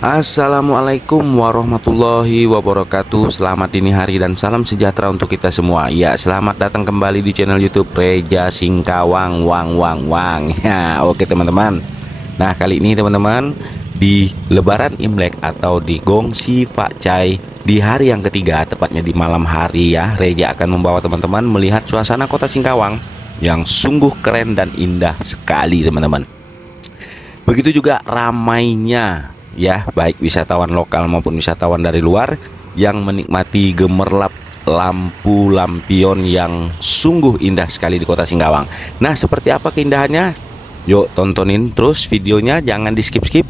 Assalamualaikum warahmatullahi wabarakatuh. Selamat dini hari dan salam sejahtera untuk kita semua. Ya, selamat datang kembali di channel YouTube Reza Singkawang Wang. Ya, oke teman-teman. Nah, kali ini teman-teman, di Lebaran Imlek atau di Gongsi Fakcai di hari yang ketiga, tepatnya di malam hari ya, Reza akan membawa teman-teman melihat suasana kota Singkawang yang sungguh keren dan indah sekali teman-teman. Begitu juga ramainya ya, baik wisatawan lokal maupun wisatawan dari luar yang menikmati gemerlap lampu lampion yang sungguh indah sekali di kota Singkawang. Nah, seperti apa keindahannya? Yuk tontonin terus videonya, jangan di skip-skip,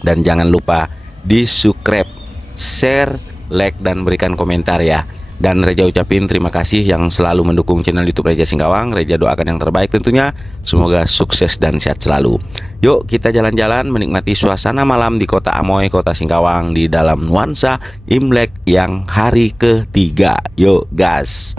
dan jangan lupa di subscribe, share, like, dan berikan komentar ya. Dan Reza ucapin terima kasih yang selalu mendukung channel YouTube Reza Singkawang. Reza doakan yang terbaik tentunya, semoga sukses dan sehat selalu. Yuk kita jalan-jalan menikmati suasana malam di kota Amoy, kota Singkawang, di dalam nuansa Imlek yang hari ketiga. Yuk gas.